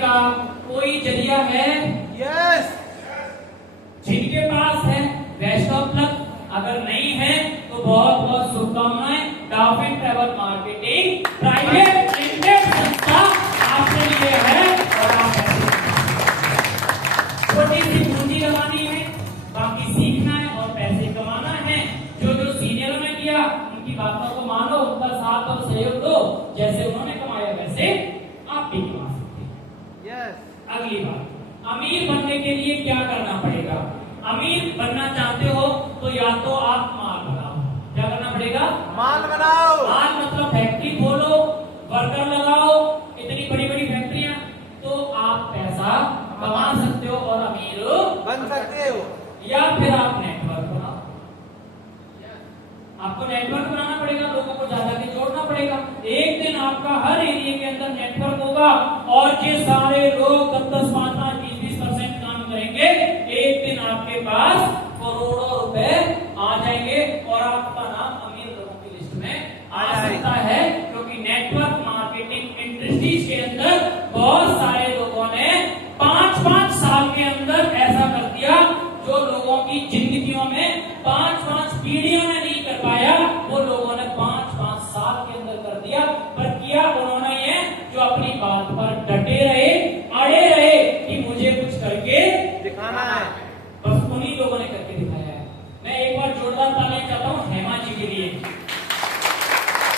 का कोई जरिया है? यस। जिनके पास है बेस्ट ऑफ लक, अगर नहीं है तो बहुत बहुत शुभकामनाएं। Dolphin travel marketing private limited संस्था आपके लिए है और आप छोटी सी पूंजी लगानी है, बाकी सीखना है और पैसे कमाना है। जो जो सीनियरों ने किया उनकी बातों को मानो, उनका साथ और सहयोग दो, जैसे उन्होंने कमाया वैसे आप भी कमा सकते हैं। यस। अगली बात, अमीर बनने के लिए क्या करना पड़ेगा? अमीर बनना चाहते हो तो या तो आप माल बनाओ। क्या करना पड़ेगा? माल बनाओ। माल मतलब फैक्ट्री खोलो, वर्कर लगाओ, इतनी बड़ी बड़ी फैक्ट्रियां, तो आप पैसा कमा सकते हो और अमीर बन सकते हो। या फिर आप नेटवर्क बनाओ। आपको नेटवर्क बनाना पड़ेगा, लोगों को ज्यादा के जोड़ना पड़ेगा। एक दिन आपका हर एरिया के अंदर नेटवर्क होगा और ये सारे लोग 10-10, 5-5, 20-20% काम करेंगे। एक दिन आपके पास करोड़ों रुपए आ जाएंगे और आपका नाम अमीर लोगों की लिस्ट में आ सकता है, क्योंकि नेटवर्क मार्केटिंग इंडस्ट्रीज के अंदर बहुत सारे लोगों ने 5-5 साल के अंदर ऐसा कर दिया जो लोगों की जिंदगियों में 5-5 पीढ़ियों ने नहीं कर पाया, वो लोगों ने 5-5 साल के अंदर कर दिया। पर किया उन्होंने ये जो अपनी बात पर डटे रहे, अड़े रहे कि मुझे कुछ करके दिखाना है। बस उन्हीं लोगों ने करके दिखाया है। मैं एक बार जोरदार तालियां चाहता हूं हेमा जी के लिए।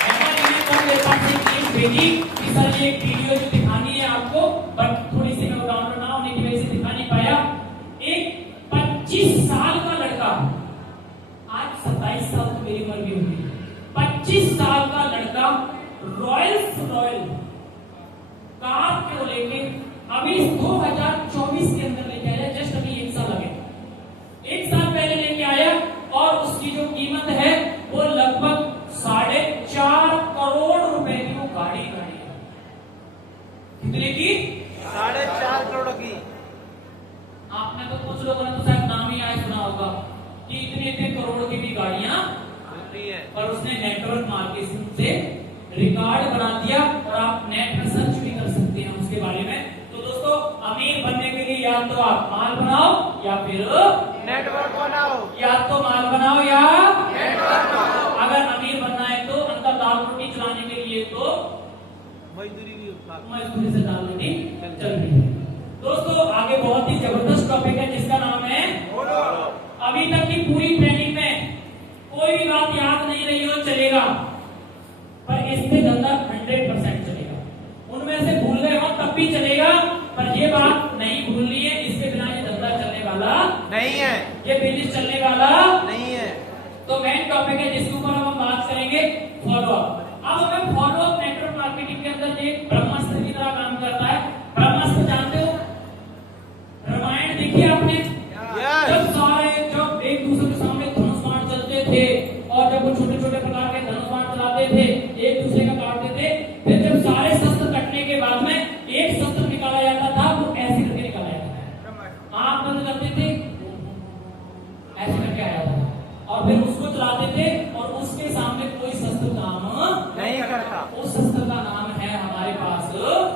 हेमा जी ने कल मेरे पास एक लिंक भेजी कि सर ये एक वीडियो जो दिखानी है आपको, बट थोड़ी सी मैं डाउनलोड ना होने की वजह से दिखा नहीं पाया। एक 25 साल का लड़का, आज 27 साल की मेरी उम्र भी होगी, 25 साल का लड़का रॉयल कार को लेके अभी 2024 के अंदर लेके आया, जस्ट अभी 1 साल लगे, 1 साल पहले लेके आया और उसकी जो कीमत है वो लगभग 4.5 करोड़ रुपए की वो गाड़ी है। कितने की? 4.5 करोड़ की। आपने तो कुछ लोगों ने तो शायद नाम ही आया सुना होगा कि इतने करोड़ की भी गाड़ियां होती है, पर उसने नेटवर्क मार्केटिंग से रिकॉर्ड बना दिया और आप नेट पर सर्च भी कर सकते हैं उसके बारे में। तो दोस्तों, अमीर बनने के लिए या तो आप माल बनाओ या फिर नेटवर्क बनाओ। या तो माल बनाओ या नेटवर्क बनाओ। अगर अमीर बनना है तो अंदर दाल रोटी चलाने के लिए तो मजदूरी भी मजदूरी से दाल रोटी चल रही है। दोस्तों, आगे बहुत ही जबरदस्त टॉपिक है जिसका नाम है, अभी तक की पूरी ट्रेनिंग में कोई भी बात याद नहीं रही हो चलेगा, पर इस पे धंधा 100% चलेगा। उनमें से भूल गए हो तब भी चलेगा, पर ये बात नहीं भूलनी है, इसके बिना ये धंधा चलने वाला नहीं है, ये बिजनेस चलने वाला नहीं है। तो मेन टॉपिक है जिसके ऊपर हम बात करेंगे, फॉलोअप। अब हमें फॉलोअप नेटवर्क मार्केटिंग के अंदर एक ब्रह्मास्त्र की तरह काम करता है। ब्रह्मास्त्र जानते हो? रामायण देखी आपने? जब एक दूसरे के सामने धनुष बाण चलते थे और जब वो छोटे छोटे प्रकार के धनुष बाण चलाते थे, एक दूसरे का काटते थे, फिर जब सारे शस्त्र कटने के बाद में एक शस्त्र निकाला जाता था, वो ऐसे करके निकाला जाता था। आंख बंद करते थे, ऐसे करके आया था और फिर उसको चलाते थे और उसके सामने कोई शस्त्र काम नहीं करता। उस शस्त्र का नाम है हमारे पास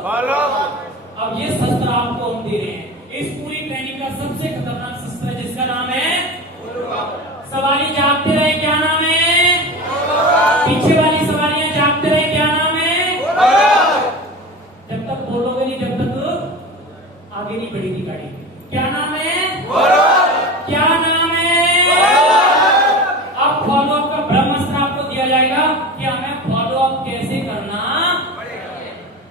फॉलोअप। अब ये शस्त्र आपको हम दे रहे हैं। इस पूरी ट्रेनिंग का सबसे खतरनाक शस्त्र है जिसका नाम है, सवारी जागते रहे, क्या नाम है? पीछे वाली सवारियां जागते रहे, क्या नाम है? जब तक बोलोगे नहीं, जब तक आगे नहीं बढ़ेगी गाड़ी। क्या नाम है? क्या नाम है? अब फॉलोअप का ब्रह्मास्त्र आपको दिया जाएगा कि हमें फॉलोअप कैसे करना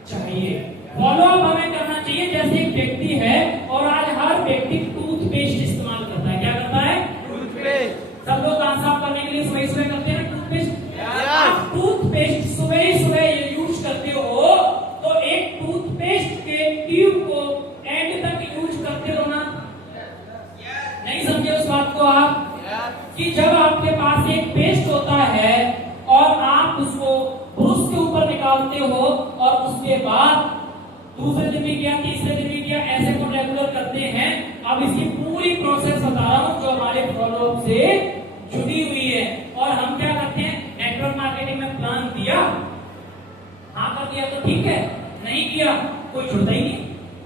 चाहिए। फॉलोअप हमें करना चाहिए जैसे एक व्यक्ति है और आज हर व्यक्ति टूथपेस्ट इस्तेमाल करता है। क्या करता है? टूथपेस्ट। सब लोग दांत साफ करने के लिए सुबह सुबह करते हैं टूथपेस्ट। आप टूथपेस्ट सुबह सुबह यूज करते हो तो एक टूथपेस्ट के ट्यूब को एंड तक यूज करते हो ना? नहीं समझे उस बात को आप? कि जब आपके पास एक पेस्ट होता है और आप उसको ब्रश के ऊपर निकालते हो और उसके बाद दूसरे दिन भी किया, तीसरे दिन भी किया, ऐसे को रेगुलर करते हैं। अब इसकी पूरी प्रोसेस बता रहा हूं जो हमारे फॉलोअप से जुड़ी हुई है। और हम क्या करते हैं, नेटवर्क मार्केटिंग में प्लान दिया, हाँ कर दिया तो ठीक है, नहीं किया कोई छुड़ता ही नहीं।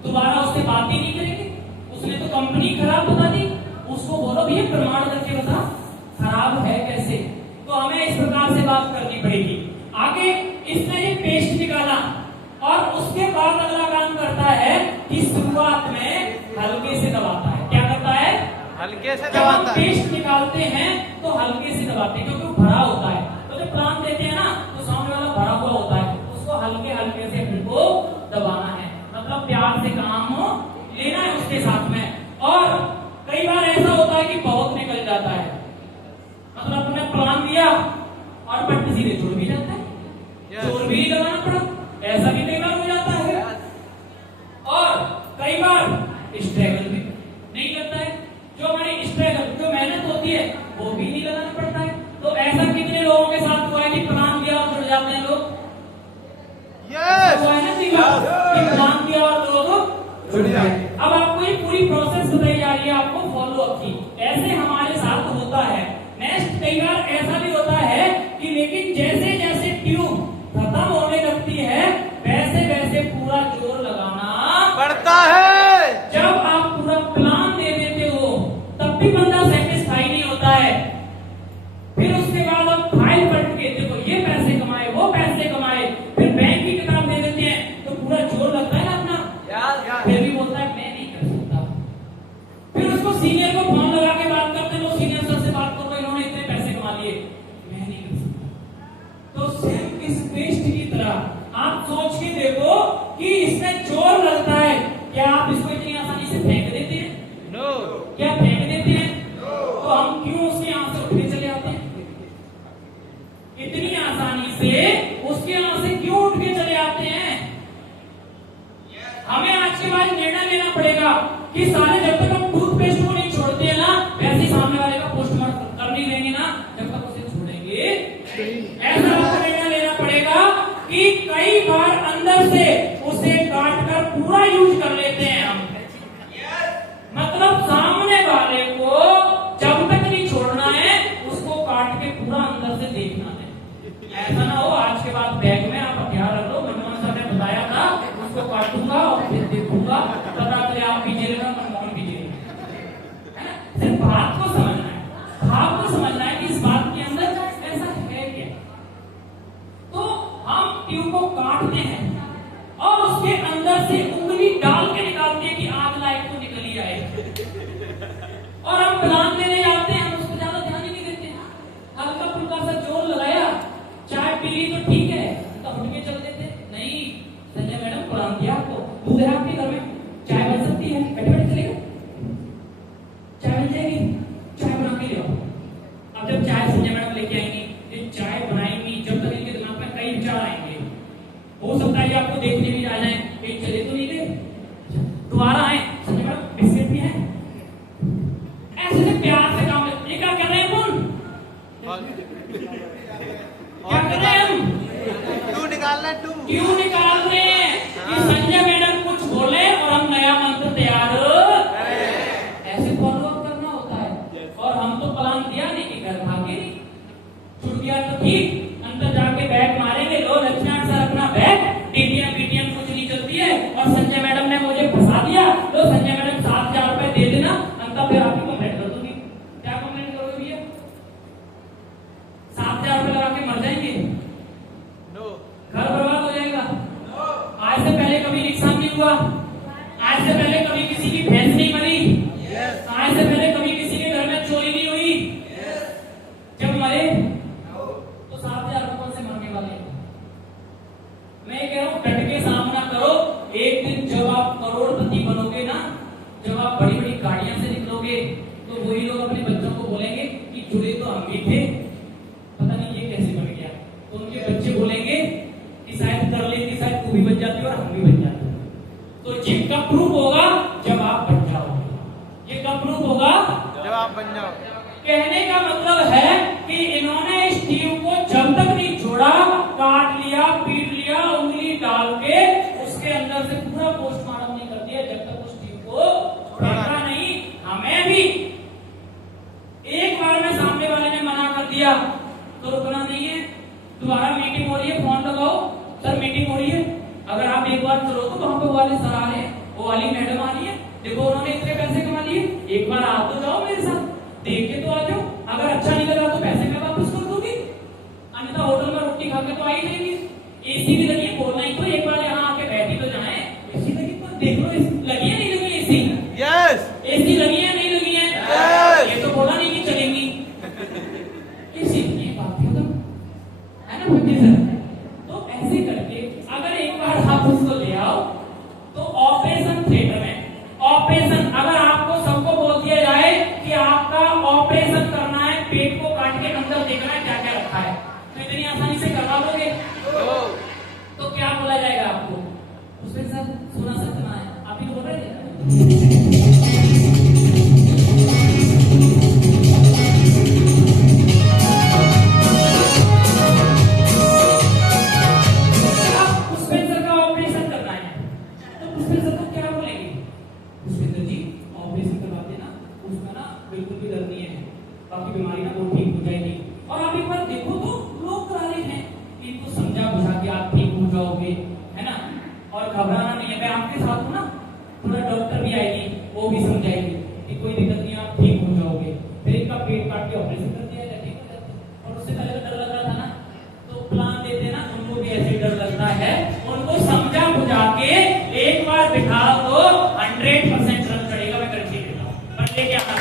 दोबारा उससे बात ही नहीं करेंगे, उसने तो कंपनी खराब बता दी, उसको बोलो भैया प्रमाण करके बता खराब है कैसे। तो हमें इस प्रकार से बात करनी पड़ेगी। आगे इसने ये पेस्ट निकाला और उसके बाद अगला काम करता है कि शुरुआत में हल्के से दबाता है। क्या करता है? हल्के से जब हम दबाता है। पेस्ट निकालते हैं तो हल्के से दबाते हैं, क्योंकि वो भरा होता है। तो जब प्लान देते हैं ना तो सामने वाला भरा हुआ होता है, उसको हल्के हल्के से हमको दबाना है, मतलब प्यार से काम लेना है उसके साथ में। और कई बार ऐसा होता है कि बहुत निकल जाता है, मतलब अपने प्लान दिया और पट्टी सीधे छोड़ भी जाता है, जोर भी लगाना पड़ा, ऐसा भी कई बार हो जाता है। और कई बार स्ट्रगल भी नहीं लगता है, जो हमारी स्ट्रगल जो मेहनत होती है वो भी नहीं लगाना पड़ता है। तो ऐसा कितने लोगों के साथ हुआ है कि प्लान दिया और जुड़ जाते हैं लोग? यस हुआ है ना कि प्लान दिया और लोग जुड़ जाए। अब आपको ये पूरी प्रोसेस बताई जा रही है, आपको फॉलो अप की। ऐसे हमारे साथ होता है। नेक्स्ट कई बार ऐसा भी होता है कि लेकिन जैसे जैसे ट्यूब खत्म होने लगती है वैसे वैसे पूरा जोर लगाना पड़ता है। जब आप पूरा प्लान दे देते हो तब भी बंदा सेटिस्फाई नहीं होता है। फिर उसके बाद आप फाइल पलट के देखो, ये पैसे कमाए वो पैसे कमाए, फिर बैंक की किताब दे देते हैं तो पूरा जोर लगता है ना अपना, फिर भी बोलता है मैं नहीं कर सकता। फिर उसको सीनियर को फोन लगा के बात करते हैं, लो सीनियर सर से बात करो, इन्होंने इतने पैसे कमा लिए, मैं नहीं कर सकता। तो सेम इस पेस्ट की तरह आप सोच के देखो कि इसमें जोर लगता है, क्या आप इसको इतनी आसानी से फेंक देते हैं? नो। क्या फेंक देते हैं? तो हम क्यों उसके यहां से उठ के चले आते हैं? इतनी आसानी से उसके यहां से क्यों उठ के चले आते हैं? हमें आज के बाद निर्णय लेना पड़ेगा कि सारे जब तक हम टूथपेस्ट को नहीं छोड़ते हैं ना, वैसे ही सामने वाले का पोस्टमार्टम कर नहीं देंगे ना, जब तक उसे छोड़ेंगे। ऐसा आपको निर्णय लेना पड़ेगा कि कई बार अंदर से उसे काट कर पूरा यूज कर लेते हैं हम, मतलब सामने वाले को जब तक नहीं छोड़ना है उसको काट के पूरा अंदर से देखना है। ऐसा ना हो आज के बाद बैग में आप हथियार रख लो, मनमोहन सर ने बताया था उसको काटूंगा और फिर देखूंगा, पता चले आप भी जेल में मनमोहन भी जेल में। सिर्फ बात को समझना है, भाव को समझना है कि इस बात के अंदर ऐसा है क्या। तो हम ट्यूब को काटते हैं और उसके अंदर से उंगली डाल के निकालते हैं कि आग लायक तो निकल ही आए, और हम प्लान लेने जाते हैं, हम उसको ज्यादा ध्यान ही नहीं देते। हल्का फुल्का सा जोर लगाया, चाय पी ली तो ठीक है, तो उठ के चल देते नहीं। संजय मैडम प्लान दिया आपको, दूध है आपके घर में, चाय बन सकती है, बैठे बैठे चलेगा, चाय बन जाएगी, चाय बना के ले आओ। अब जब चाय संजय मैडम लेके आएंगी, ये चाय बनाएंगी, जब तक इनके दिमाग में कई विचार आएंगे, हो सकता है कि आपको देखने भी आ जाए, एक चले तो नहीं गए, दोबारा आए, संजय मैडम बिस्किट भी है, ऐसे से प्यार से काम लेते। क्या कर रहे हैं कौन? क्या कर रहे हैं हम? टू निकालना, टू क्यों निकाल रहे हैं कि संजय मैडम कुछ बोले और हम नया मंत्र तैयार ऐसे फॉलो अप करना होता है। और हम तो प्लान दिया नहीं कि घर भागे नहीं, छूट गया तो ठीक, अंदर जाके बैग मारेंगे, लो लक्ष्मण सर अपना बैग, डीटीएम बीटीएम कुछ नहीं चलती है, और संजय मैडम ने मुझे फंसा दिया, लो संजय मैडम 7,000 रुपए दे देना, अंत फिर आपकी कंप्लेंट कर दूंगी। क्या कंप्लेंट करोगे भैया? 7,000 रुपए लगा के मर जाएंगे, नो। घर बर्बाद हो जाएगा। आज से पहले कभी नुकसान नहीं हुआ, आज से पहले कभी किसी की भैंस नहीं मरी, आज से पहले कभी किसी के घर में चोरी नहीं हुई, जब मरे तो 7,000 रुपए से मरने वाले। मैं कह रहा हूं डट के सामना करो, एक दिन जब आप करोड़पति बनोगे ना, जब आप बड़ी बड़ी गाड़ियां से निकलोगे, तो वही लोग अपने बच्चों को बोलेंगे कि जुड़े तो हम भी थे, पता नहीं ये कैसे बन गया। तो उनके बच्चे बोलेंगे कि शायद कर लेती, शायद तू भी बन जाती और हम भी बन जाते। तो ये कब प्रूफ होगा? जब आप बन जाओगे। ये कब प्रूफ होगा? जब आप बन जाओ। कहने का मतलब है कि इन्होंने इस ट्यूब को जब तक नहीं जोड़ा, काट लिया, पीट लिया, उंगली डाल के उसके अंदर से पूरा पोस्टमार्टम नहीं कर दिया, जब तक उस ट्यूब को फेंका नहीं। हमें भी एक बार में सामने वाले ने मना कर दिया तो रुकना नहीं है, दोबारा मीटिंग हो रही है, फोन लगाओ, सर मीटिंग हो रही है। अगर आप एक बार चलो तो वहां पे वाले सर आ रहे हैं, वो वाली मैडम आ रही है, देखो उन्होंने इतने पैसे कमा लिए, एक बार आ तो जाओ मेरे साथ, देख के तो आ जाओ, अगर अच्छा नहीं लगा तो पैसे मैं वापस कर दूंगी, अन्यथा होटल में रोटी खा के तो आ ही जाएंगे। एसी भी लगी है, बोलना ही तो एक बार यहाँ आके बैठी तो जाए, एसी लगी तो देख लो, लगी है नहीं लगी एसी? यस। एसी लगी है नहीं लगी है? Yes. ये तो बोला नहीं कि चलेंगी, एसी लगी है, बात खत्म है ना भक्ति सर। तो ऐसे करके अगर एक बार आप उसको ले आओ तो ऑपरेशन थिएटर में ऑपरेशन, अगर आपको सबको बोल दिया जाए कि आपका ऑपरेशन करना है, पेट को काट के अंदर देखना है क्या क्या रखा है, तो इतनी आसानी से करवा दोगे? तो क्या बोला जाएगा आपको? उसमें सर सोना सच है, आप ही तो बोल रहे थे। आपकी बीमारी ना वो ठीक हो जाएगी। और आप एक बार देखो तो लोग करा रहे हैं, इनको समझा बुझा के आप ठीक हो जाओगे, है ना। और घबराना नहीं है, मैं आपके साथ हूँ ना, थोड़ा डॉक्टर भी आएगी, वो भी समझाएगी कि कोई दिक्कत नहीं, आप ठीक हो जाओगे। फिर इनका पेट काट के ऑपरेशन कर दिया जाए, ठीक हो जाता है। और उससे पहले तो डर लग रहा था ना, तो प्लान देते ना, उनको भी ऐसे डर लगता है, उनको समझा बुझा के एक बार बिठा दो, 100% रन चढ़ेगा। मैं गारंटी देता हूँ, पर लेके आना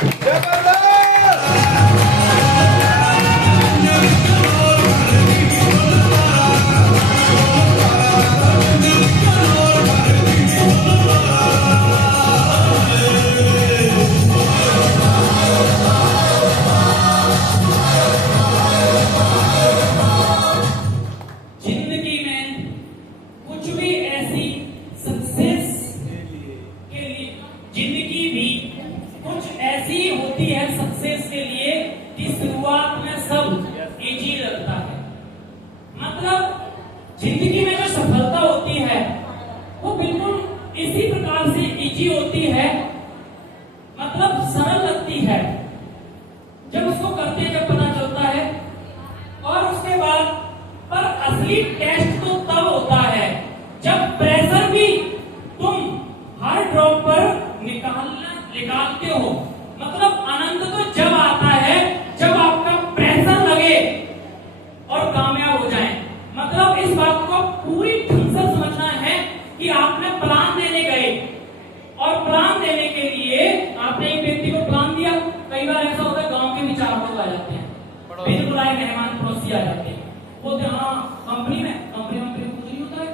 जिंदगी में जो सफलता होती है वो बिल्कुल इसी प्रकार से इजी होती है, मतलब सरल लगती है। जब उसको करते हैं जब पता चलता है, और उसके बाद पर असली टेस्ट तो तब होता है जब प्रेशर भी तुम हर ड्रॉप पर निकालते हो। मतलब आनंद तो जब आता है जब आपका प्रेशर लगे और कामयाब हो जाए। मतलब इस बात को पूरी ढंग से समझना है कि आपने प्लान देने गए, और प्लान देने के लिए आपने एक व्यक्ति को प्लान दिया। कई बार ऐसा होता है गांव के भी 4 लोग आ जाते हैं, बिन बुलाए मेहमान पड़ोसी आ जाते हैं, बोलते हाँ कंपनी में कुछ नहीं होता है,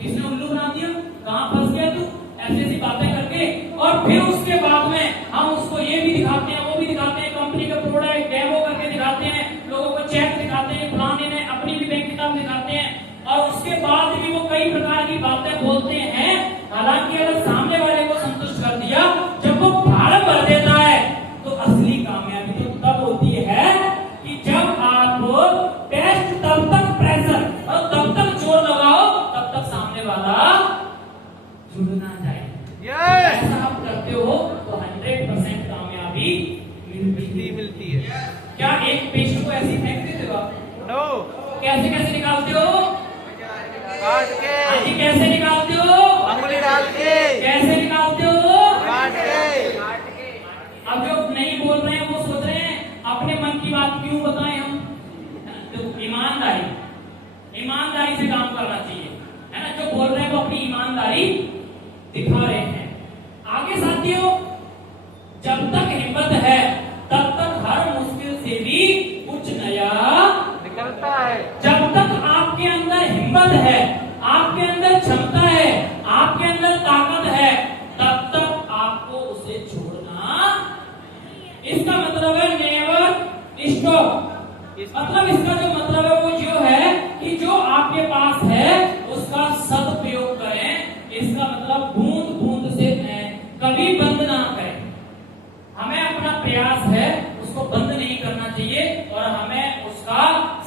इसने उल्लू बना दिया, कहाँ फंस गया तू, ऐसी ऐसी बातें करके। और फिर उसके बाद में हम उसको ये भी दिखाते हैं, वो भी दिखाते हैं, कंपनी का प्रोडक्ट डेमो करके दिखाते हैं, लोगों को चेक दिखाते हैं, प्लान देने, अपनी भी बैंक किताब दिखाते हैं, और उसके बाद भी वो कई प्रकार की बातें बोलते हैं। हालांकि अगर सामने वाले को संतुष्ट कर दिया, जब वो फार्म भर देता है, तो असली कामयाबी तो तब होती है कि जब आप टेस्ट तब तक प्रेशर और तब तक जोर लगाओ तब तक सामने वाला जुड़ ना जाए। ऐसा आप करते हो तो 100% कामयाबी मिलती है। क्या एक पेस्ट को ऐसे फेंक देते हो आप? नो। कैसे कैसे निकालते हो? काट के। हाँ जी, कैसे निकालते हो? अंगुली डाल के। कैसे निकालते हो? काट के। अब जो नहीं बोल रहे हैं वो सोच रहे हैं अपने मन की बात क्यों बताएं हम। तो ईमानदारी से काम करना चाहिए, है ना। जो बोल रहे हैं वो अपनी ईमानदारी दिखा रहे हैं। आगे साथियों, जब तक हिम्मत है तब तक हर मुश्किल से भी कुछ नया निकलता है। जब तक आपके अंदर हिम्मत है, आपके अंदर क्षमता है, आपके अंदर ताकत है, तब तक आपको उसे छोड़ना। इसका मतलब है नेवर स्टॉप। मतलब इसका जो मतलब है वो जो है कि जो आपके पास है उसका सदुपयोग करें। इसका मतलब बूंद बूंद से कभी बंद ना करें। हमें अपना प्रयास है उसको बंद नहीं करना चाहिए, और हमें उसका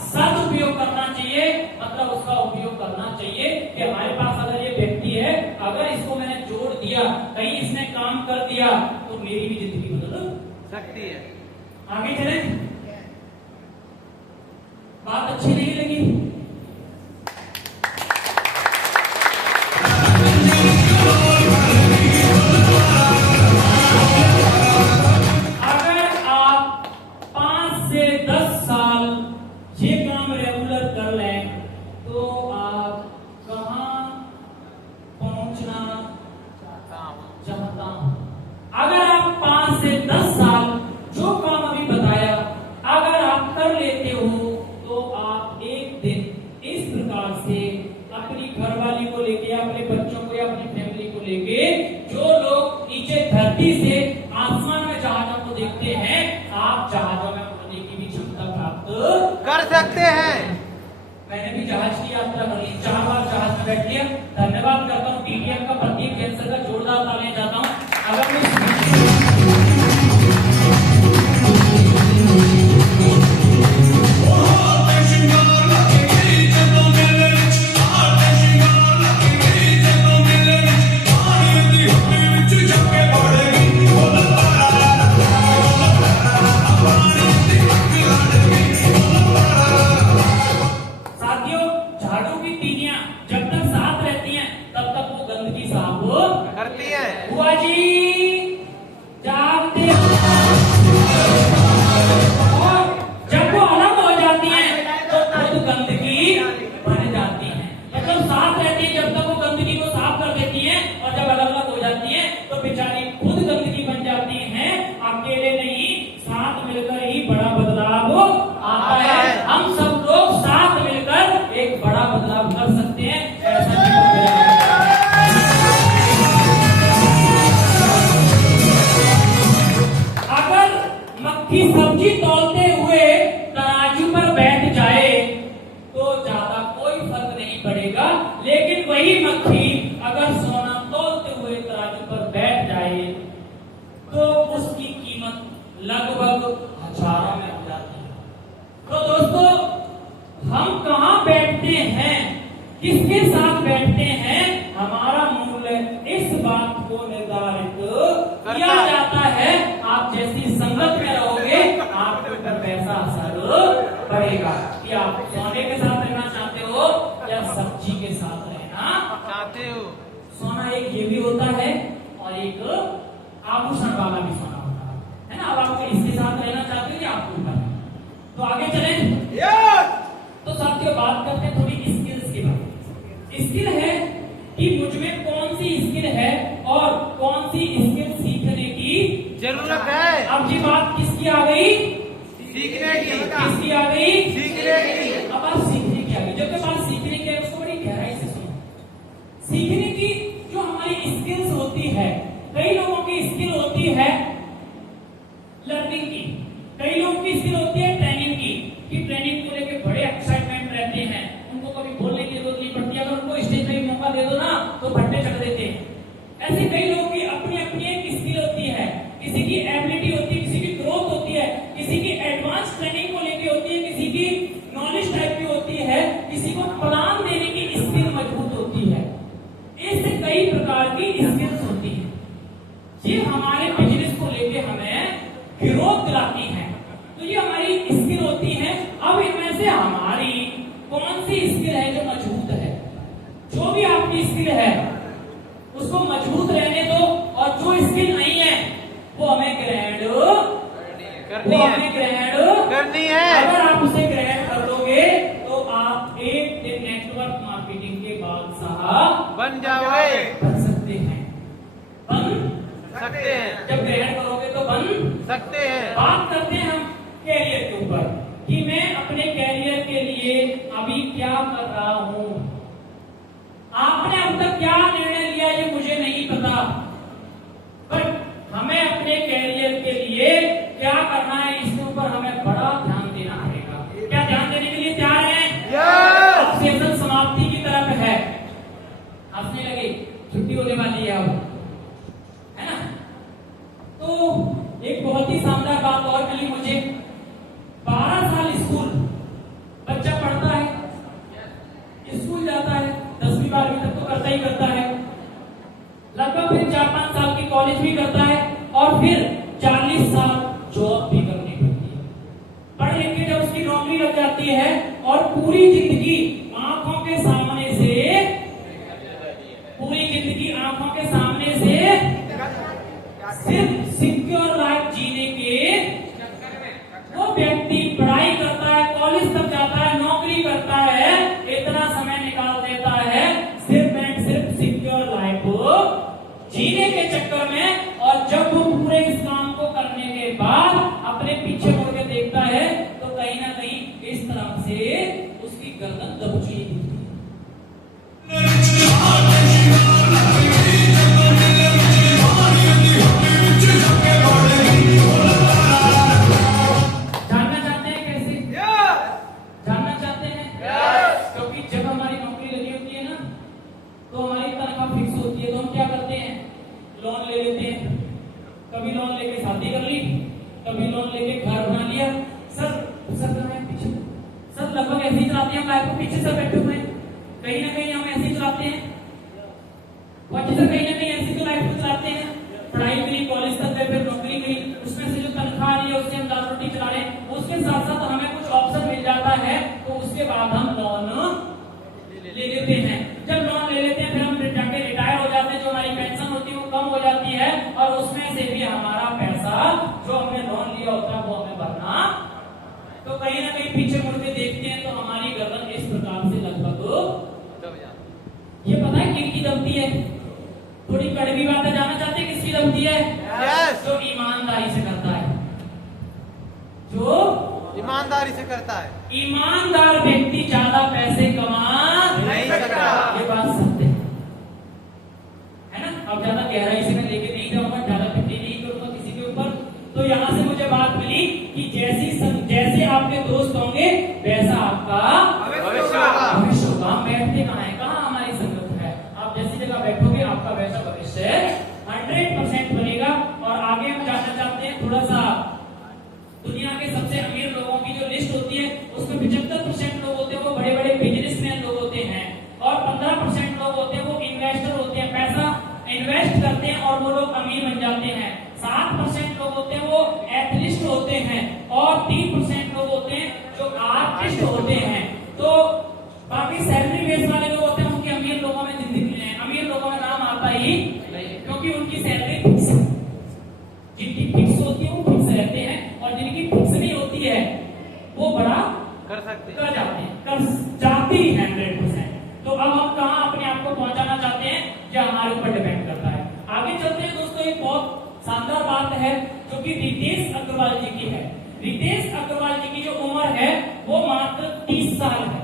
सदुपयोग करना चाहिए। मतलब उसका उपयोग करना चाहिए कि हमारे पास अगर ये व्यक्ति है, अगर इसको मैंने जोड़ दिया, कहीं इसने काम कर दिया, तो मेरी भी जिंदगी बदल सकती है। आगे चले। बात अच्छी नहीं लगी? पूछना चाहता हूं, अगर आप 5 से 10 साल जो काम अभी बताया अगर आप कर लेते हो तो आप एक दिन इस प्रकार से अपनी घरवाली को लेके, अपने बच्चों को या अपनी फैमिली को लेके, जो लोग नीचे धरती से आसमान में जहाजों को देखते हैं, आप जहाजों में उड़ने की भी क्षमता प्राप्त कर सकते हैं। मैंने भी जहाज की यात्रा करी, 4 बार जहाज में बैठ लिया। धन्यवाद करता हूँ टीटीएम का, प्रदीप कैंसर का जोरदार तालियां जाता हूँ। अगर मैं करती है। बुआ जी जागते और जब वो अलग हो जाती है तो खुद गंदगी बन जाती है। मतलब साथ रहती है जब तक वो गंदगी को साफ कर देती है, और जब अलग अलग हो जाती है तो बेचारी खुद गंदगी बन जाती है। अकेले नहीं, साथ मिलकर ही बड़ा बदलाव आता है। हम सब लोग साथ मिलकर एक बड़ा बदलाव कर सकते हैं। ऐसा मक्खी सब्जी तौलते हुए तराजू पर बैठ जाए तो ज्यादा कोई फर्क नहीं पड़ेगा, लेकिन वही मक्खी अगर सोना तौलते हुए तराजू पर बैठ जाए तो उसकी कीमत लगभग हजारों में हो जाती है। तो दोस्तों, हम कहां बैठते हैं, किसके साथ बैठते हैं, हमारा मूल्य इस बात को निर्धारित किया जाता है। आप जैसी संगत में रहोगे आपके ऊपर वैसा असर पड़ेगा कि आप सोने के साथ रहना चाहते हो या सब्जी के साथ रहना चाहते हो। सोना एक ये भी होता है और एक आभूषण वाला भी सोना होता है ना। अब आप इसके साथ रहना चाहते हो या आपके ऊपर, तो आगे चलें। तो साथियों, बात करते हैं थोड़ी स्किल्स की बात। स्किल है कि मुझमें कौन सी स्किल है और कौन सी स्किल सीखने की जरूरत है। अब ये बात किसकी आ गई, सीखने की। किसकी आ गई, सीखने की। अब बात सीखने की आ गई। जब बात सीखने की है उसको बड़ी गहराई से सुनो। सीखने की जो हमारी स्किल्स होती है, कई लोगों की स्किल होती है लर्निंग की, कई लोगों की स्किल होती है ट्रेनिंग की, कि ट्रेनिंग को लेके बड़े एक्साइटमेंट रहते हैं, उनको कभी बोलने की जरूरत नहीं पड़ती, अगर उनको स्टेज पे मौका दे दो ना तो भट्टे चढ़ देते हैं। ऐसे कई लोगों की अपनी अपनी एक स्किल होती है, किसी की एबिलिटी होती है, किसी की ग्रोथ होती है, किसी की एडवांस ट्रेनिंग को लेके होती है, किसी की नॉलेज टाइप की होती है, किसी को प्लान देने की स्किल मजबूत होती है। ऐसे कई प्रकार की स्किल्स होती है, ये हमारे बिजनेस को लेके हमें ग्रोथ दिलाती है। तो ये हमारी स्किल होती है। अब इनमें से हमारी कौन सी स्किल है जो मजबूत है, जो भी आपकी स्किल है उसको मजबूत रहने दो, और जो स्किल नहीं है वो हमें ग्रहण करनी है। अगर आप उसे ग्रहण कर लोगे तो आप एक दिन नेटवर्क मार्केटिंग के बादशाह बन जाओगे। बन सकते हैं, बन सकते हैं। जब ग्रहण करोगे तो बन सकते हैं। बात करते हैं हम कैरियर के ऊपर कि मैं अपने कैरियर के लिए अभी क्या कर रहा हूं। आपने अब तक क्या निर्णय लिया ये मुझे नहीं पता, बट हमें अपने कैरियर के लिए क्या करना है इसके ऊपर हमें बड़ा ध्यान देना पड़ेगा। क्या ध्यान देने के लिए तैयार हैं? यस। सेशन समाप्ति की तरफ है, हंसने लगे, छुट्टी होने वाली है अब, है ना। तो एक बहुत ही शानदार बात और मिली मुझे। 12 साल स्कूल बच्चा पढ़ता है, स्कूल जाता है, 10वीं 12वीं तक तो करता ही करता है, लगभग फिर 4-5 साल की कॉलेज भी करता है, और फिर 40 साल जॉब भी करनी पड़ती है। पढ़ लिख के जब उसकी नौकरी लग जाती है और पूरी जिंदगी आंखों के सामने से सिर्फ सिक्योर लाइफ जीने के वो व्यक्ति पढ़ाई करता है, कॉलेज तक जाता है, नौकरी करता है, इतना समय निकाल देता है सिर्फ एंड सिर्फ सिक्योर लाइफ जीने के चक्कर में, और जब वो पूरे इस काम को करने के बाद अपने पीछे मुड़ के देखता है तो कहीं ना कहीं इस तरह से उसकी गर्दन दबोची दिखती है। जानना चाहते हैं कैसे? जानना चाहते हैं? क्योंकि जब हमारी नौकरी लगी होती है ना, तो हमारी तनख्वाह फिक्स होती है, तो हम क्या करते हैं? लोन ले लेते हैं। कभी लोन लेके शादी कर ली, कभी लोन लेके घर बना लिया। सर पीछे सर लगभग ऐसे ही चलाते हैं लाइफ को। पीछे सर बैठे हुए हैं, कहीं ना कहीं हम ऐसे ही चलाते हैं। सर कहीं ना कहीं ऐसे तो लाइफ को चलाते हैं। पढ़ाई करी, कॉलेज तक गए, फिर नौकरी करी, उसमें से जो तनख्वाह आ रही है उससे हम दाल रोटी चला रहे हैं। उसके साथ साथ हमें कुछ ऑप्शन मिल जाता है, तो उसके बाद हम लोन ले लेते हैं। जब लोन ले लेते हैं फिर हम जाके रिटायर हो जाते हैं, जो हमारी पेंशन होती है वो कम हो जाती है, और उसमें से भी हमारा पैसा जो हमने लोन लिया होता है वो हमें भरना। तो कहीं ना कहीं पीछे मुड़ के देखते हैं तो हमारी गर्दन इस प्रकार से लगभग, ये पता है किसकी दबती है? थोड़ी कड़वी बात है, जानना चाहते हैं किसकी दबती है? जो ईमानदारी से करता है, जो ईमानदारी से करता है। ईमानदार व्यक्ति ज्यादा पैसे कमा नहीं सकता। ये बात सत्य है ना? अब ज्यादा गहराई से मैं लेके नहीं जाऊंगा, ज्यादा टिप्पणी नहीं करूंगा किसी के ऊपर। तो यहाँ से मुझे बात मिली कि जैसे आपके दोस्त होंगे वैसा आपका भविष्य होगा। भविष्य होगा। हम बैठते कहाँ है, कहाँ हमारी संगत है? आप जैसी जगह बैठोगे आपका वैसा भविष्य 100% बनेगा। और आगे हम जानना चाहते हैं थोड़ा सा, दुनिया के सबसे अमीर लोगों की जो लिस्ट होती है उसमें 75% लोग होते हैं वो बड़े बड़े बिजनेसमैन लोग होते हैं, और 15% लोग होते हैं वो इन्वेस्टर होते हैं, पैसा इन्वेस्ट करते हैं और वो लोग अमीर बन जाते हैं। 7% लोग होते हैं वो एथलीस्ट होते हैं, और 3% लोग होते हैं जो आर्टिस्ट होते हैं। तो बाकी सैलरी बेस वाले लोग होते हैं उनके अमीर लोगों में नाम आता ही, क्योंकि उनकी सैलरी फिक्स है। जिनकी फिक्स होती है वो फिक्स रहते हैं, और जिनकी फिक्स नहीं होती है वो बड़ा कर सकते हैं, कर जाते हैं, कर जाती है 100%। तो अब हम कहाँ अपने आप को पहुंचाना चाहते हैं, जो हमारे ऊपर डिपेंड करता है। आगे चलते हैं दोस्तों, एक बहुत शानदार बात है जो कि रितेश अग्रवाल जी की है। रितेश अग्रवाल जी की जो उम्र है वो मात्र 30 साल है।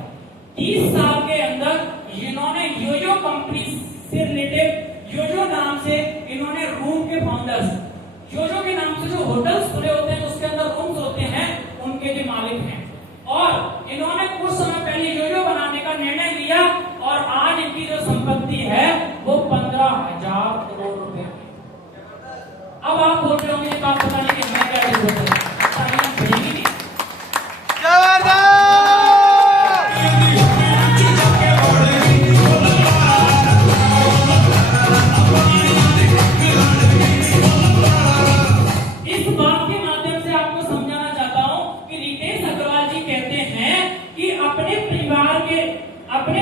30 साल के अंदर इन्होंने योजो कंपनी से रिलेटेड, योजो नाम से इन्होंने रूम के फाउंडर्स, योजो के नाम से जो होटल्स खुले होते हैं उसके अंदर रूम्स होते हैं, उनके जो मालिक हैं। और इन्होंने कुछ समय पहले योजो बनाने का निर्णय लिया, और आज इनकी जो संपत्ति है वो 15,000 करोड़ रुपए। अब आप बोल रहे होंगे ये बात बताने की हमें क्या जरूरत है? इस बात के माध्यम से आपको समझाना चाहता हूं कि रितेश अग्रवाल जी कहते हैं कि अपने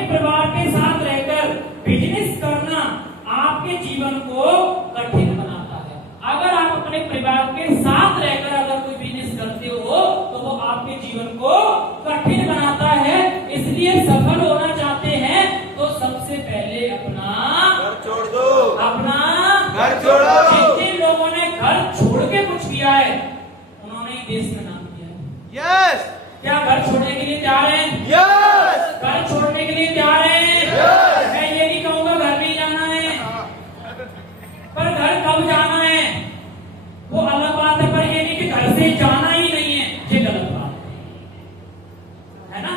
परिवार के साथ रहकर बिजनेस करना आपके जीवन को कठिन बनाता है। अगर आप अपने परिवार के साथ रहकर अगर कोई बिजनेस करते हो तो वो आपके जीवन को कठिन बनाता है। इसलिए सफल होना चाहते हैं तो सबसे पहले अपना घर छोड़ दो, अपना घर छोड़ो। जिन लोगों ने घर छोड़ के कुछ किया है उन्होंने ही देश का नाम किया है। यस, क्या घर छोड़ने के लिए तैयार हैं? यस, घर छोड़ने के लिए तैयार हैं? Yes! मैं ये नहीं कहूंगा घर नहीं जाना है, पर घर कब जाना है वो अलग बात है, पर ये नहीं कि घर से जाना ही नहीं है, ये गलत बात है ना।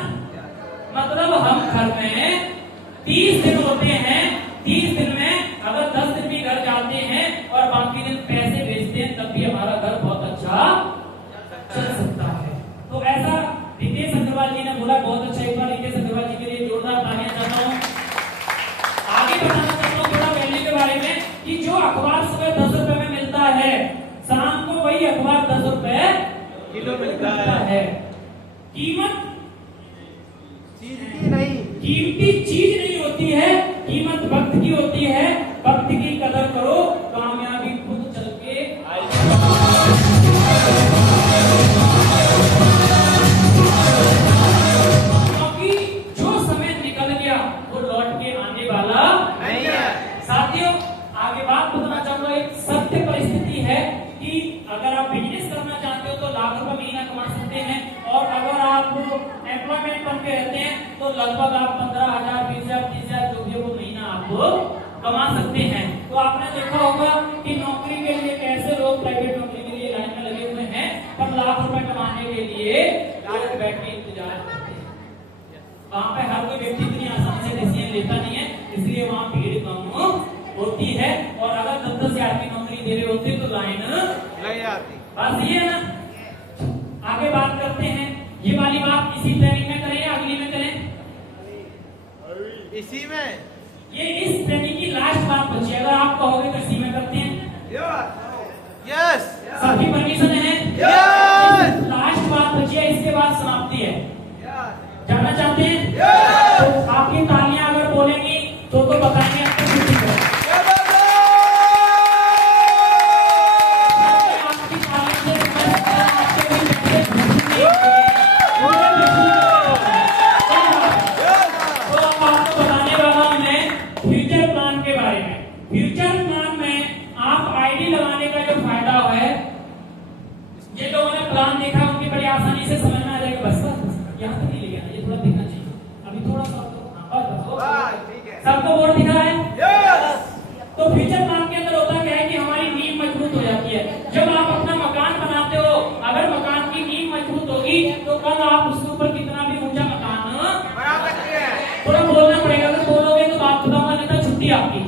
मतलब हम घर में 30 दिन होते हैं, 30 दिन में अगर 10 दिन भी घर जाते हैं और बाकी दिन पैसे भेजते हैं तब भी हमारा घर बहुत अच्छा चल सकता है। तो ऐसा रितेश अग्रवाल जी ने बोला, बहुत अच्छा। एक बार रितेश अग्रवाल जी के लिए जोरदार तालियां चाहता हूं। आगे बताना चाहता हूं थोड़ा वैल्यू के बारे में कि जो अखबार सुबह 10 रुपए में मिलता है, शाम को वही अखबार 10 रुपए किलो मिलता है। कीमत चीज की नहीं, कीमती चीज नहीं होती है, कीमत वक्त की होती है। वक्त की कदर करो, कामयाबी खुद चल के क्योंकि जो समय निकल गया वो लौट के आने वाला नहीं है। साथियों, आगे बात आप एम्प्लॉयमेंट बन के रहते हैं तो लगभग आप 15,000, 20,000, 30,000 जो भी वो महीना आप कमा सकते हैं। तो आपने देखा होगा कि नौकरी के लिए कैसे लोग प्राइवेट नौकरी के लिए लाइन में लगे हुए हैं, पर लाख रुपए कमाने के लिए लोग बैठ के इंतजार करते हैं। वहां पे हर कोई व्यक्ति इतनी आसानी से डिसीजन लेता नहीं है, इसलिए वहां भीड़ कम होती है। और अगर 10-10 हजार की नौकरी दे रहे होते तो लाइन लग जाती। बस ये है ना। आगे बात करते हैं, ये वाली बात इसी ट्रेनिंग में करें या अगली में करें? इसी में। ये इस ट्रेनिंग की लास्ट बात बची, अगर आप कहोगे तो इसी में करते हैं। यस। सबकी परमिशन है? यस। लास्ट बात बची है, इसके बाद समाप्ति है। जाना चाहते हैं? यस। तो आपकी तालियां अगर बोलेंगी तो बताएंगे आपको छुट्टी करो। आपकी तालियों से आपके भी बच्चे तो अब आपको बताने वाला हूं मैं फ्यूचर प्लान के बारे में। फ्यूचर प्लान में आप आईडी लगाने का जो फायदा है, ये लोगों ने प्लान देखा उनकी बड़ी आसानी से समझ में आ जाएगा। बस यहाँ तक नहीं ले गया, ये थोड़ा देखना चाहिए। अभी थोड़ा सा सबको बोर्ड दिख रहा है? तो फ्यूचर प्लान के अंदर होता क्या है कि हमारी नींव मजबूत हो जाती है। जब आप अपना मकान बनाते हो, अगर मकान की नींव मजबूत होगी तो कल आप उसके ऊपर कितना भी ऊंचा मकान बना सकते हैं। थोड़ा बोलना पड़ेगा, अगर बोलोगे तो बात बताऊंगा, नहीं तो छुट्टी आपकी।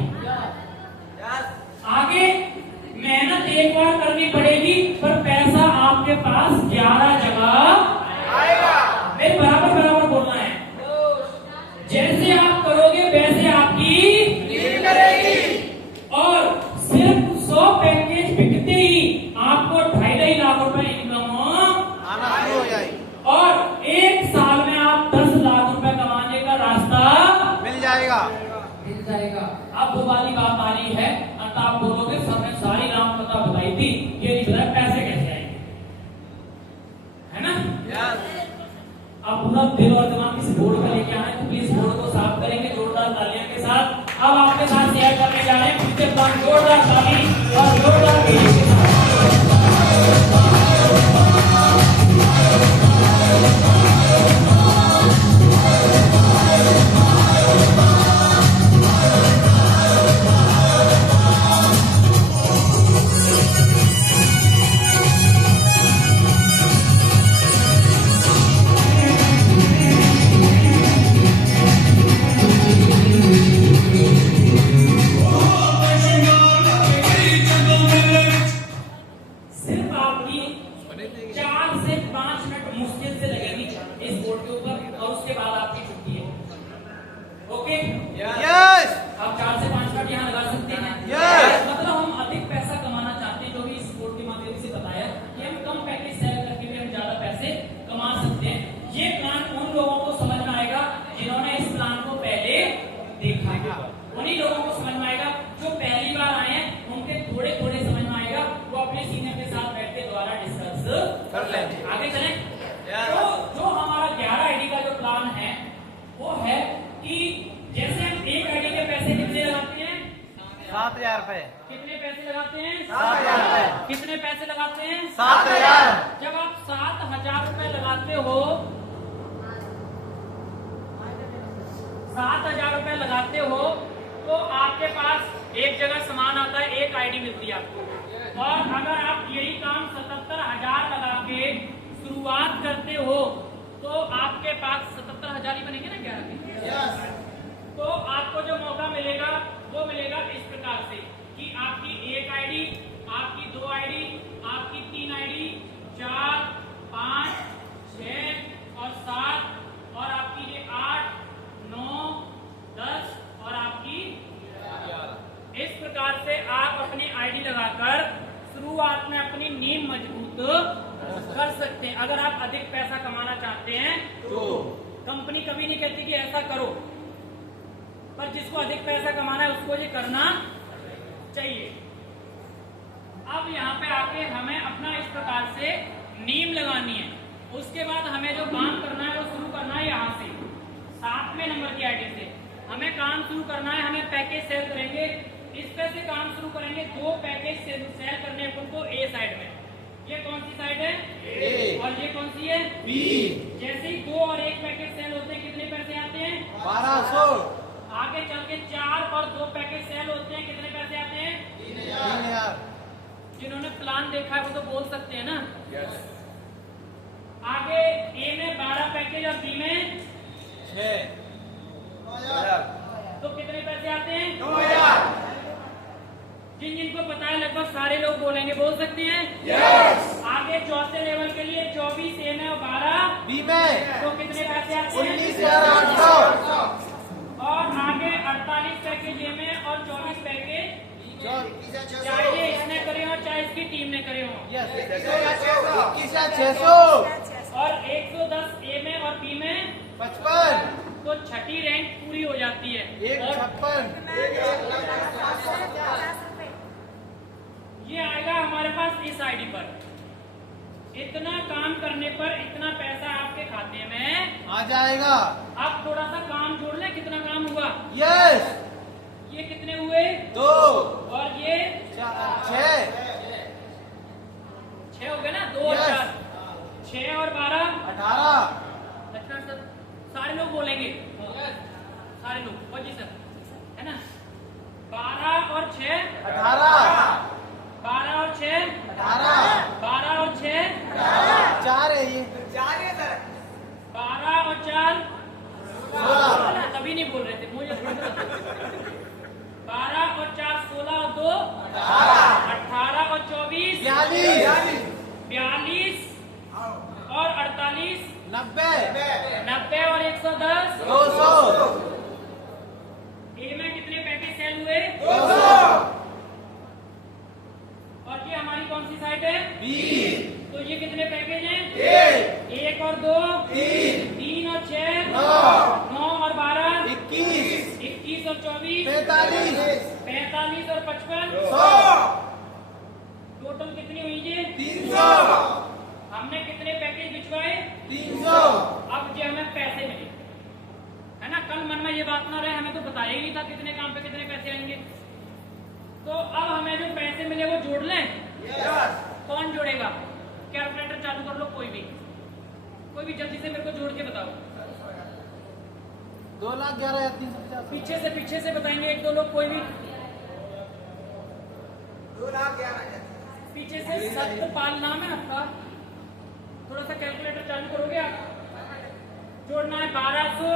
आगे मेहनत एक बार करनी पड़ेगी, पर पैसा आपके पास 11 जगह आएगा। मेरे बराबर बराबर बोलना है। जैसे आप करोगे वैसे आपकी नींव करेगी। और सिर्फ 100 पैकेज बिकते ही आपको 2.5 लाख रुपए इनकम आना शुरू हो जाएगी। और 1 साल में आप 10 लाख रुपए कमाने का रास्ता मिल जाएगा। अब वो वाली बात आ रही है, अंत आप बोलोगे सर ने सारी राम कथा बताई थी, ये नहीं बताया पैसे कैसे आएंगे, है ना? अब पूरा दिल और दिमाग इस बोर्ड पर लेके आए तो प्लीज बोर्ड को साफ करेंगे जोरदार तालियां के साथ। अब आपके साथ शेयर करने जा रहे हैं फ्यूचर प्लान, जोरदार ताली और जोरदार ताली के साथ। सिर्फ आपकी 4 से 5 मिनट मुश्किल से लगेगी इस बोर्ड के ऊपर और उसके बाद आपकी छुट्टी है। ओके? यस। आप 4 से 5 मिनट यहाँ लगा सकते हैं। Yes. मतलब हम अधिक पैसा कमाना चाहते हैं, जो भी इस बोर्ड के माध्यम से बताया कि हम कम पैकेज सेल करके भी हम ज्यादा पैसे कमा सकते हैं। ये प्लान उन लोगों को समझ में आएगा जिन्होंने इस प्लान को पहले देखा है। उन्हीं लोगों को समझ में आएगा जो पहली बार आए हैं, उनके थोड़े थोड़े समझ में आएगा, वो अपने सीनियर के साथ बैठ के दोबारा डिस्कस कर लेंगे। आगे चलें। तो जो हमारा 11 आईडी का जो प्लान है वो है कि जैसे हम एक आईडी के पैसे कितने लगाते हैं? 7,000 रुपए। कितने पैसे लगाते हैं? 7,000 रुपए। कितने पैसे लगाते हैं? 7,000। जब आप 7,000 रुपए लगाते हो, 7,000 रुपए लगाते हो तो आपके पास एक जगह सामान आता है, एक आईडी मिलती है आपको। और अगर आप यही काम 77,000 लगा के शुरुआत करते हो तो आपके पास 77,000 ही बनेंगे ना क्या? तो आपको जो मौका मिलेगा वो मिलेगा इस प्रकार से कि आपकी एक आईडी, आपकी 2 आईडी, आपकी 3 आईडी, 4, 5, 6 और 7 और आपकी ये 8, 9, 10 और आपकी 11। इस प्रकार से आप अपनी आईडी लगाकर शुरुआत में अपनी नींव मजबूत कर सकते हैं। अगर आप अधिक पैसा कमाना चाहते हैं तो कंपनी कभी नहीं कहती कि ऐसा करो, पर जिसको अधिक पैसा कमाना है उसको ये करना चाहिए। अब यहाँ पे आके हमें अपना इस प्रकार से नींव लगानी है। उसके बाद हमें जो काम करना है वो शुरू करना है यहाँ से 7वें नंबर की आईडी से हमें काम शुरू करना है। हमें पैकेज सेल करेंगे, इस पे से काम शुरू करेंगे। 2 पैकेज सेल करने हैं उनको ए साइड में, ये कौन सी साइड है? ए। और ये कौन सी है? बी। जैसे ही 2 और 1 पैकेट सेल होते हैं कितने पैसे आते हैं? 1200। आगे चल के 4 और 2 पैकेट सेल होते हैं कितने पैसे आते हैं? 3000। जिन्होंने प्लान देखा है वो तो बोल सकते हैं ना। आगे ए में 12 पैकेज और बी में 6,000। तो कितने पैसे आते हैं? 2000। जिनको पता है लगभग सारे लोग बोलेंगे, बोल सकते हैं। आगे चौथे लेवल के लिए 24 ए में और 12 बी में तो कितने पैसे आते हैं? 19,800। और आगे 48 पैकेज ए में और 24 पैकेज, चाहे ये इसने करे हो चाहे इसकी टीम ने करे हो। 21,600। और 110 ए में और बी में 55। तो छठी रैंक पूरी हो जाती है। और 156। ये आएगा हमारे पास इस आईडी पर। इतना काम करने पर इतना पैसा आपके खाते में आ जाएगा। अब थोड़ा सा काम जोड़ ले, कितना काम हुआ? यस। ये कितने हुए? 2। और ये 6। 6 हो गए ना? 2 और 4, 6 और 12 18। अच्छा सर, सारे लोग बोलेंगे, सारे लोग। और जी सर, है ना? 12 और 6 18। 12 और 6 18। 12 और 6 4 है ये। 12 और 4 16। तभी नहीं बोल रहे थे मुझे। 12 और 4 16 और 2 18 और 24 42 और 48 90। 90 और 110 200। ए में कितने पैकेज सेल हुए? 200। और ये हमारी कौन सी साइट है? बी। तो ये कितने पैकेज हैं? 1 और 2 3 और 6 9 और 12 21। 21 और 24 45। 45 और 55 100। टोटल कितनी हुई जी? 300। हमने कितने पैकेज बिछवाए? 300। अब जो हमें पैसे मिले, है ना? कल मन में ये बात ना रहे, हमें तो बताया ही नहीं था कितने काम पे कितने पैसे आएंगे। तो अब हमें जो पैसे मिले वो जोड़ लें। कौन जोड़ेगा? कैलकुलेटर चालू कर लो, कोई भी जल्दी से मेरे को जोड़ के बताओ। 2,11,350। पीछे से बताएंगे 1-2 लोग, कोई भी। 2,11,000। पीछे से सत्यपाल नाम है आपका, थोड़ा सा कैलकुलेटर चालू करोगे आप? जोड़ना है 1200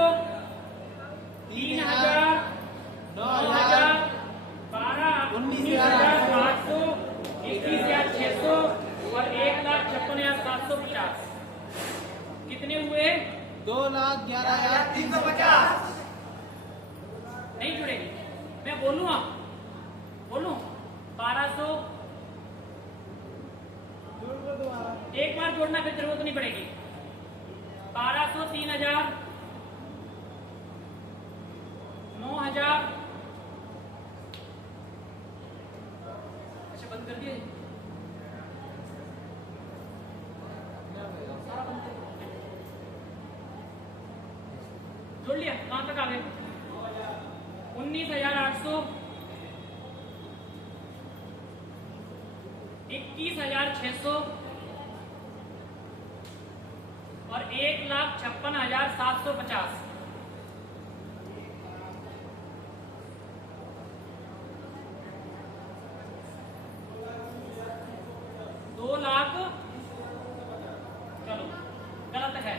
3,000 9,000 12 19,700 21,600 और 1,56,750 कितने हुए? 2,11,350। नहीं जुड़े? मैं बोलूं, आप बोलूं? 1200 एक बार जोड़ना, फिर जरूरत नहीं पड़ेगी। 1200 3,000 9,000। अच्छा बंद कर दिए? सारा बंद कर दिया। जोड़ लिया? कहां तक आ गए? 19,800 21,600 और 1,56,750। दो लाख, चलो गलत है,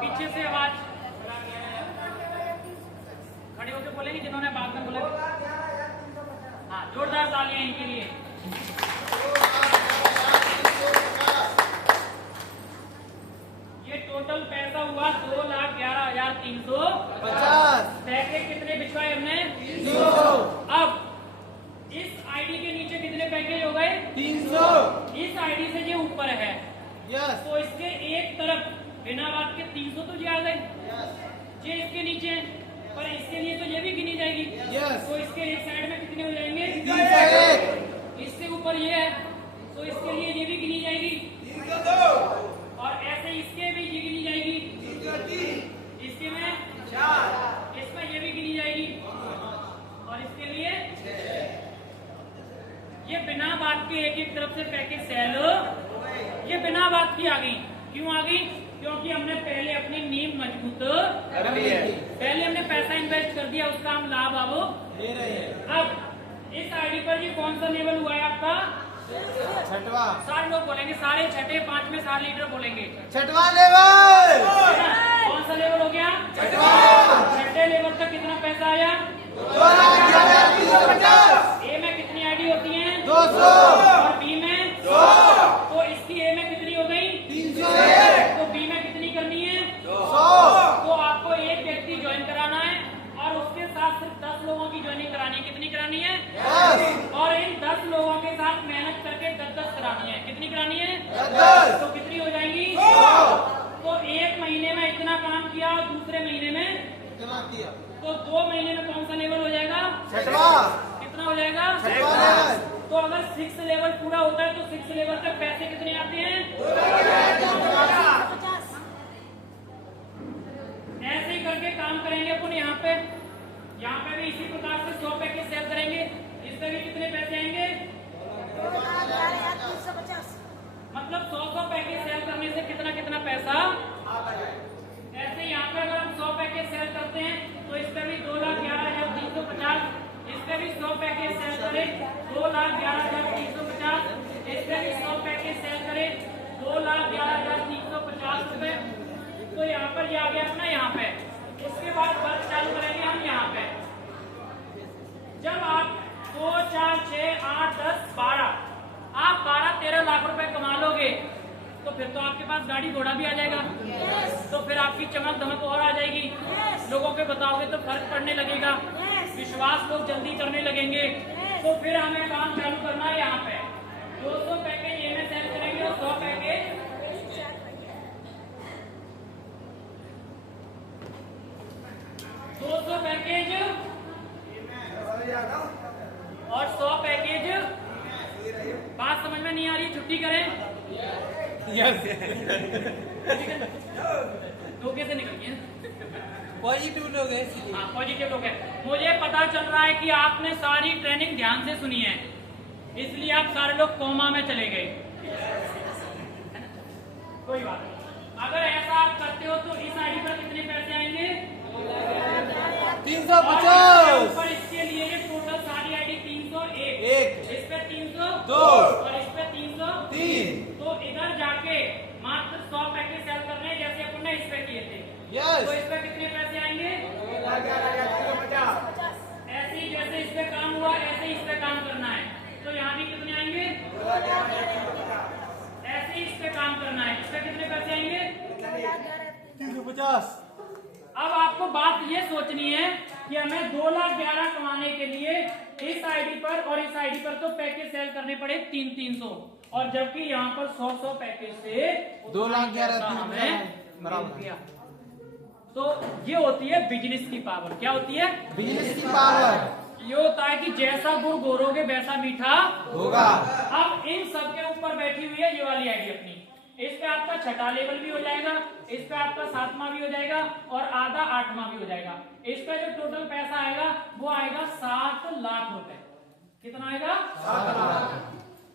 पीछे से आवाज खड़े होकर बोलेंगे जिन्होंने बाद में बोला। हाँ, जोरदार तालियां इनके लिए। ये टोटल पैसा हुआ 2,11,350। पैकेज कितने बिछवाए हमने? 300। अब इस आईडी के नीचे कितने पैकेज हो गए? 300। इस आईडी से ये ऊपर है, यस। तो इसके एक तरफ बिना बात के 300 तो ये आ गए। ये इसके नीचे है, पर इसके लिए तो ये भी गिनी जाएगी। यस। तो इसके एक साइड में कितने हो जाएंगे? 301। इससे ऊपर ये है, तो इसके लिए ये भी गिनी जाएगी। 302। और ऐसे इसके भी ये गिनी जाएगी। 303। इसके में 4। इसमें ये भी गिनी जाएगी। और इसके लिए ये बिना आपके एक एक तरफ से पैकेज सेल ये बिना बात की आ गई। क्यों आ गई? क्योंकि हमने पहले अपनी नींव मजबूत कर ली है। पहले हमने पैसा इन्वेस्ट कर दिया, उसका हम लाभ अब ले रहे हैं। अब इस आईडी पर ये कौन सा लेवल हुआ है आपका? छठवा। सारे लोग बोलेंगे, सारे छठे पांचवें सारे लीडर बोलेंगे छठवा लेवल। कौन सा लेवल हो गया? छठवा। छठे लेवल तक कितना पैसा आया? 2,11,350। ए में कितनी आईडी होती है? 200। और बी में 100। तो इसकी ए में कितनी हो गई? 301। तो बी में कितनी करनी है? 100। तो आपको एक व्यक्ति ज्वाइन कराना है और उसके साथ सिर्फ 10 लोगों की ज्वाइनिंग करानी है। कितनी करानी है? 10। और इन 10 लोगों के साथ मेहनत करके 10-10 करानी है। कितनी करानी है? 10। तो कितनी हो जाएंगी? 100। तो एक महीने में इतना काम किया और दूसरे महीने में कितना किया? तो 2 महीने में कौन सा लेवल हो जाएगा? छठवा। कितना हो जाएगा? छठवा लेवल। तो अगर 6 लेवल पूरा होता है तो 6 लेवल तक पैसे कितने आते हैं? ऐसे ही करके काम करेंगे अपन। यहाँ पे भी इसी प्रकार से 100 पैकेज सेल करेंगे। इसमें भी कितने पैसे आएंगे? मतलब 100 पैकेज सेल करने से कितना कितना पैसा? ऐसे यहाँ पे अगर हम 100 पैकेज सेल करते हैं तो इस पे भी 2,11,350। इस पे भी 100 पैकेज सेल करें 2,11,350। इस पे भी 100 पैकेज सेल करें 2,11,350 रुपए। तो यहाँ पर ये आ गया अपना यहाँ पे। उसके बाद वर्क चालू करेंगे हम यहाँ पे। जब आप 2, 4, 6, 8, 10, 12 आप 12-13 लाख रुपए कमा लोगे तो फिर तो आपके पास गाड़ी घोड़ा भी आ जाएगा। तो फिर आपकी चमक धमक और आ जाएगी। लोगों के बताओगे तो फर्क पड़ने लगेगा। विश्वास लोग जल्दी करने लगेंगे। तो फिर हमें काम चालू करना है यहाँ पे। 200 पैकेज ये में सेल करेंगे और 100 पैकेज 200 पैकेज और 100 पैकेज। बात समझ में नहीं आ रही? छुट्टी करें? धोखे से निकल गए। पॉजिटिव लोग हैं। हाँ, पॉजिटिव लोग हैं। मुझे पता चल रहा है कि आपने सारी ट्रेनिंग ध्यान से सुनी है, इसलिए आप सारे लोग कोमा में चले गए। कोई बात नहीं। अगर ऐसा आप करते हो तो इस आईडी पर कितने पैसे आएंगे? 350। और इसके लिए टोटल सारी आईडी 301। इस पे 302 और इस पे 303। तो इधर जाके मात्र 100 पैकेज सेल करने हैं जैसे अपन ने इस पे किए थे। तो इस पे कितने पैसे आएंगे? 2,11,350। ऐसे ही जैसे इस पे काम हुआ ऐसे ही इस पे काम करना है। तो यहाँ भी कितने आएंगे? ऐसे ही इस पे काम करना है। इस पे कितने पैसे आएंगे? 350। अब आपको बात ये सोचनी है कि हमें 2,11,000 कमाने के लिए इस आईडी पर और इस आईडी पर तो पैकेज सेल करने पड़े 300-300 और जबकि यहाँ पर 100 पैकेज से 2,11,350 हमें बराबर किया। तो ये होती है बिजनेस की पावर। क्या होती है? बिजनेस की पावर। ये होता है कि जैसा गुड़ घोरोगे वैसा मीठा होगा। अब इन सबके ऊपर बैठी हुई है ये वाली आईडी अपनी। इस पे आपका छठा लेवल भी हो जाएगा, इस पे आपका 7वां भी हो जाएगा और आधा 8वां भी हो जाएगा। इस पे जो टोटल पैसा आएगा वो आएगा 7 लाख रुपए। कितना आएगा? 7 लाख।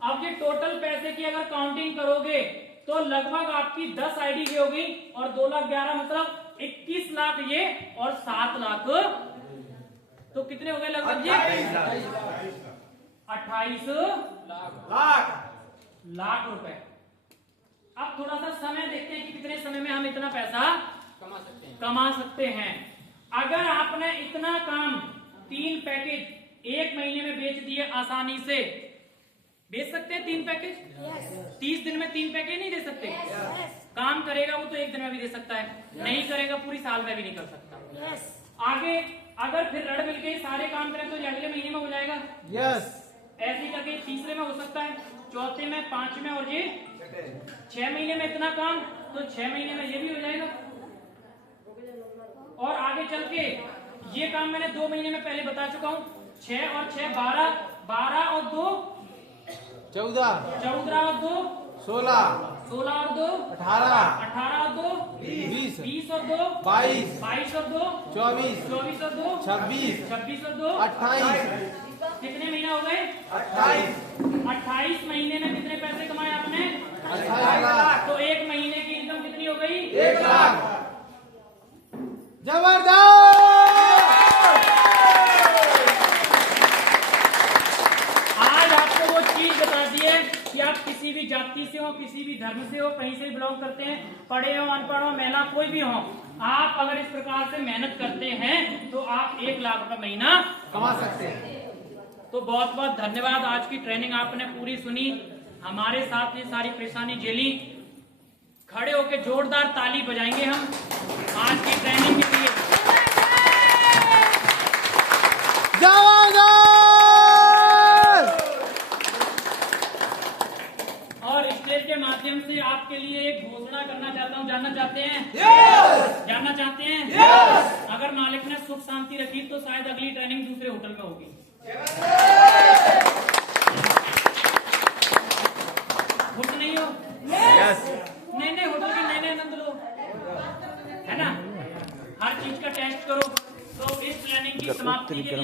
अब ये टोटल पैसे की अगर काउंटिंग करोगे तो लगभग आपकी 10 आईडी की होगी और 2,11,000 मतलब 21 लाख ये और 7 लाख तो कितने हो गए लगभग जी? 28 लाख रुपए। अब थोड़ा सा समय देखते हैं कि कितने समय में हम इतना पैसा कमा सकते हैं। अगर आपने इतना काम 3 पैकेज 1 महीने में बेच दिए आसानी से, बेच सकते हैं 3 पैकेज? 30 दिन में 3 पैकेज नहीं दे सकते? काम करेगा वो तो 1 दिन में भी दे सकता है, नहीं करेगा पूरी साल में भी नहीं कर सकता। आगे अगर फिर रड़ मिल के सारे काम करें तो अगले महीने में हो जाएगा। ऐसे ही करके तीसरे में हो सकता है, चौथे में, 5 में और ये 6 महीने में इतना काम तो 6 महीने में ये भी हो जाएगा। और आगे चल के ये काम मैंने 2 महीने में पहले बता चुका हूँ। 6 और 6 12, 12 और 2 14, 14 और 2 16, 16 और 2 18, 18 और 2 20, 20 और 2 22, 22 और 2 24, 24 और 2 26, 26 और 2 28, कितने महीना हो गए? 28, 28 महीने में कितने पैसे कमाए आपने? 28 लाख। तो 1 महीने की इनकम कितनी हो गई? 1 लाख। जबरदस्त। आज आपको वो चीज बता दी है कि आप किसी भी जाति से हो, किसी भी धर्म से हो, कहीं से बिलोंग करते हैं, पढ़े हो, अनपढ़ हो, महिला कोई भी हो, आप अगर इस प्रकार से मेहनत करते हैं तो आप 1 लाख रुपए महीना कमा सकते हैं। तो बहुत बहुत धन्यवाद। आज की ट्रेनिंग आपने पूरी सुनी, हमारे साथ ये सारी परेशानी झेली। खड़े होकर जोरदार ताली बजाएंगे हम आज की ट्रेनिंग के लिए। और स्टेज के माध्यम से आपके लिए एक घोषणा करना चाहता हूँ। जानना चाहते हैं? जानना चाहते हैं? अगर मालिक ने सुख शांति रखी तो शायद अगली ट्रेनिंग दूसरे होटल में होगी। खुश नहीं हो? नए नए होटल के नए नए आनंद लो, है ना? हर चीज का टेस्ट करो। तो इस ट्रेनिंग की समाप्ति के लिए